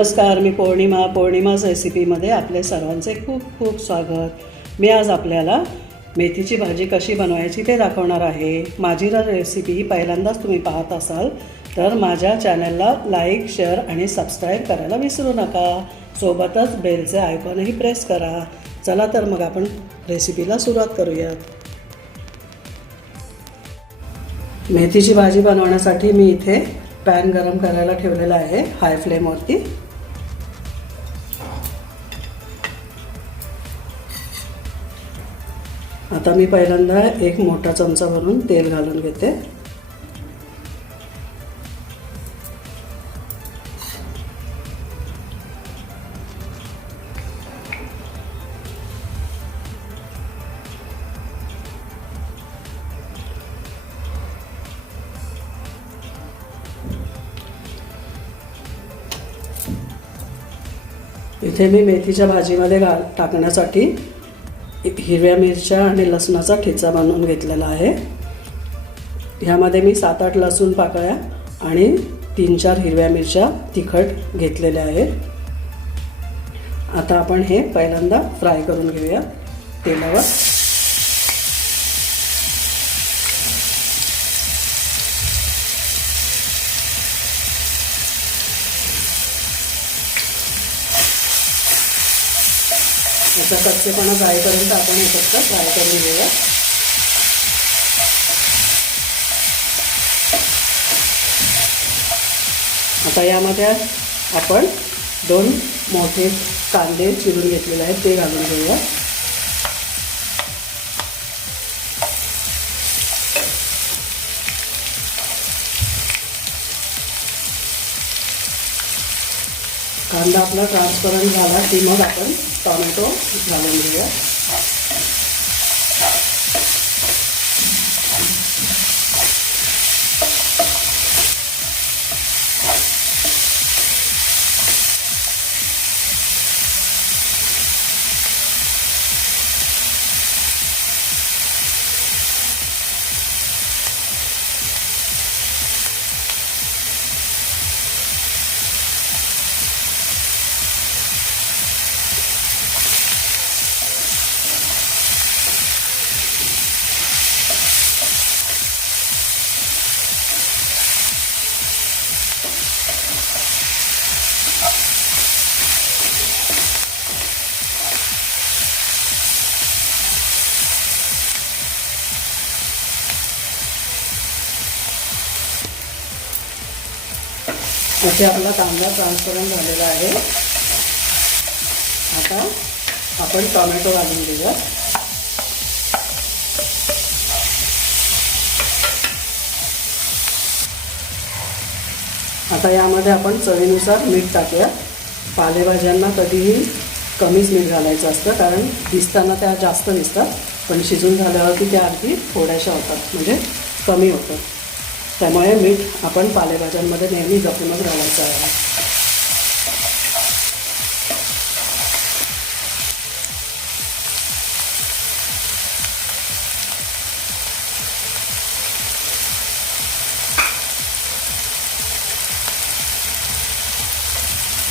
नमस्कार मी पौर्णिमा पौर्णिमाज रेसिपीमध्ये आपले सर्वांचे खूप खूप स्वागत. मी आज आपल्याला मेथीची भाजी कशी बनवायची ते दाखवणार आहे. माझी जर रेसिपी ही पहिल्यांदाच तुम्ही पाहत असाल तर माझ्या चॅनलला लाईक शेअर आणि सबस्क्राईब करायला विसरू नका. सोबतच बेलचे आयकॉनही प्रेस करा. चला तर मग आपण रेसिपीला सुरुवात करूयात. मेथीची भाजी बनवण्यासाठी मी इथे पॅन गरम करायला ठेवलेला आहे हाय फ्लेमवरती. आता मी पहिल्यांदा एक मोठा चमचा भरून तेल घालून घेते. इथे मी मेथीच्या भाजीमध्ये घाल टाकण्यासाठी हिरव्या मिरच्या आणि लसणाचा ठेचा बांधून घेतलेला आहे. ह्यामध्ये मी सात आठ लसूण पाकळ्या आणि तीन चार हिरव्या मिरच्या तिखट घेतलेल्या आहेत. आता आपण हे पहिल्यांदा फ्राय करून घेऊया. तेलावर याचा कच्चेपणा जाईपर्यंत आपण हे फक्त फ्राय करून घेऊया. आता यामध्ये आपण दोन मोठे कांदे चिरून घेतलेले आहेत ते घालून घेऊया. कांदा आपला ट्रान्सपरंट झाला की मग आपण टॉमॅटो घालून घेऊया. इथे आपला कांदा ट्रान्सपरंट झालेला आहे. आता आपण टोमॅटो घालून देऊया आता यामध्ये आपण चवीनुसार मीठ टाकूया. पालेभाज्यांना कधीही कमीच मीठ घालायचं असतं कारण दिसताना त्या जास्त दिसतात पण शिजून झाल्यावरती त्या अगदी थोड्याशा होतात म्हणजे कमी होतं त्यामुळे मीठ आपण पालेभाज्यांमध्ये नेहमी जपूनच घालायचं आहे.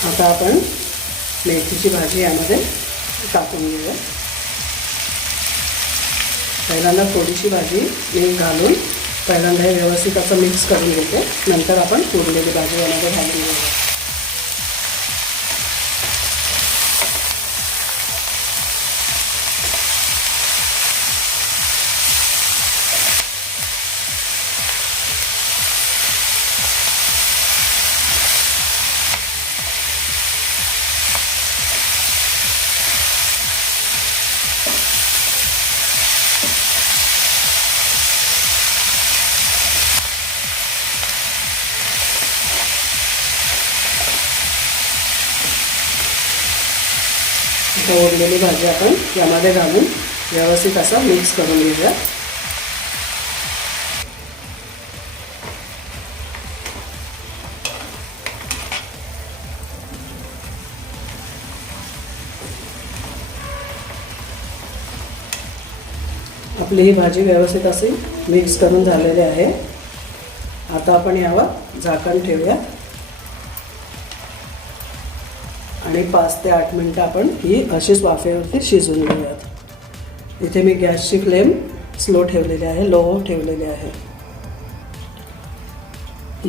आता आपण मेथीची भाजी यामध्ये टाकून घेऊया. पहिल्यांदा थोडीशी भाजी मीठ घालून पहिल्यांदा हे व्यवस्थित असं मिक्स करून घेते. नंतर आपण उरलेली भाजी यामध्ये घालून घेऊया. इथं उरलेली भाजी आपण यामध्ये घालून व्यवस्थित असं मिक्स करून घेऊया. आपली ही भाजी व्यवस्थित अशी मिक्स करून झालेली आहे. आता आपण यावर झाकण ठेवूया. आणि पाच ते आठ मिनटं आपण ही अशीच वाफेवरती शिजवून घेऊयात. इथे मी गॅसची फ्लेम स्लो ठेवलेली आहे लो ठेवलेली आहे.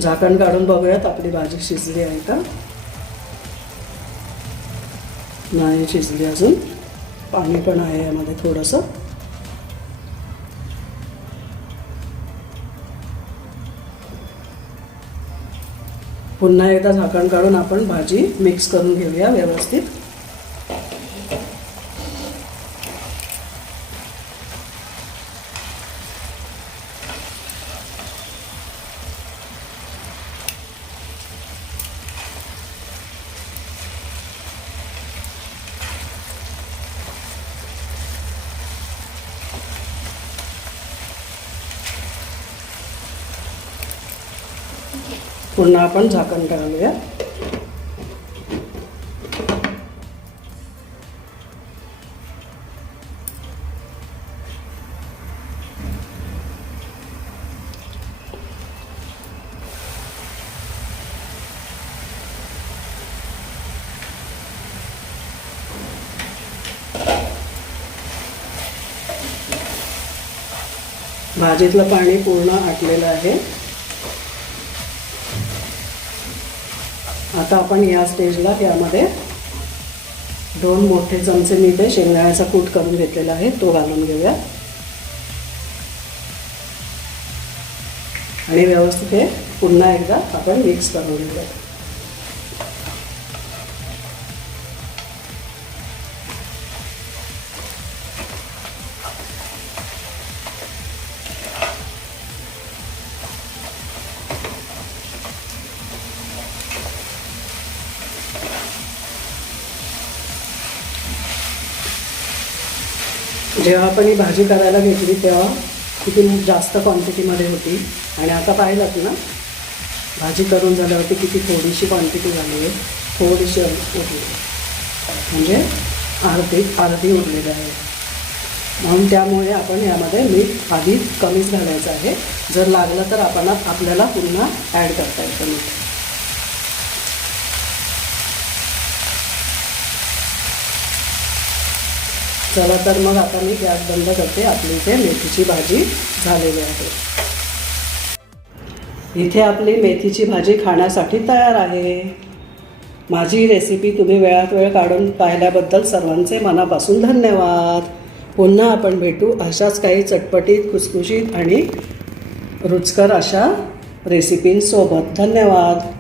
झाकण काढून बघूयात आपली भाजी शिजली आहे का? नाही शिजली अजून. पाणी पण आहे यामध्ये थोडंसं. पुन्हा एकदा झाकण काढून आपण भाजी मिक्स करून घेऊया व्यवस्थित. पुन्हा आपण झाकण घालूया भाजीतलं पाणी पूर्ण आटलेलं आहे. आता आपण या स्टेजला यामध्ये दोन मोठे चमचे मी ते शेंगदाण्याचा कूट करून घेतलेला आहे तो घालून घेऊया. आणि व्यवस्थित हे पुन्हा एकदा आपण मिक्स करून घेऊया. जेव्हा आपण ही भाजी करायला घेतली तेव्हा किती जास्त क्वांटिटीमध्ये होती. आणि आता पाहिलं ना भाजी करून झाल्यावरती किती थोडीशी क्वांटिटी झाली आहे. थोडीशी उरली. म्हणजे अर्धी अर्धी उरलेली आहे. म्हणून त्यामुळे आपण यामध्ये मीठ आधी कमीच घालायचं आहे. जर लागलं तर आपण आपल्याला पुन्हा ॲड करता येतं मीठ. चला तर मग आता मी गॅस बंद करते. आपली इथे मेथीची भाजी झालेली आहे. इथे आपली मेथीची भाजी खाण्यासाठी तयार आहे. माझी रेसिपी तुम्ही वेळात वेळ काढून पाहिल्याबद्दल सर्वांचे मनापासून धन्यवाद. पुन्हा आपण भेटू अशाच काही चटपटीत खुसखुशीत आणि रुचकर अशा रेसिपींसोबत धन्यवाद.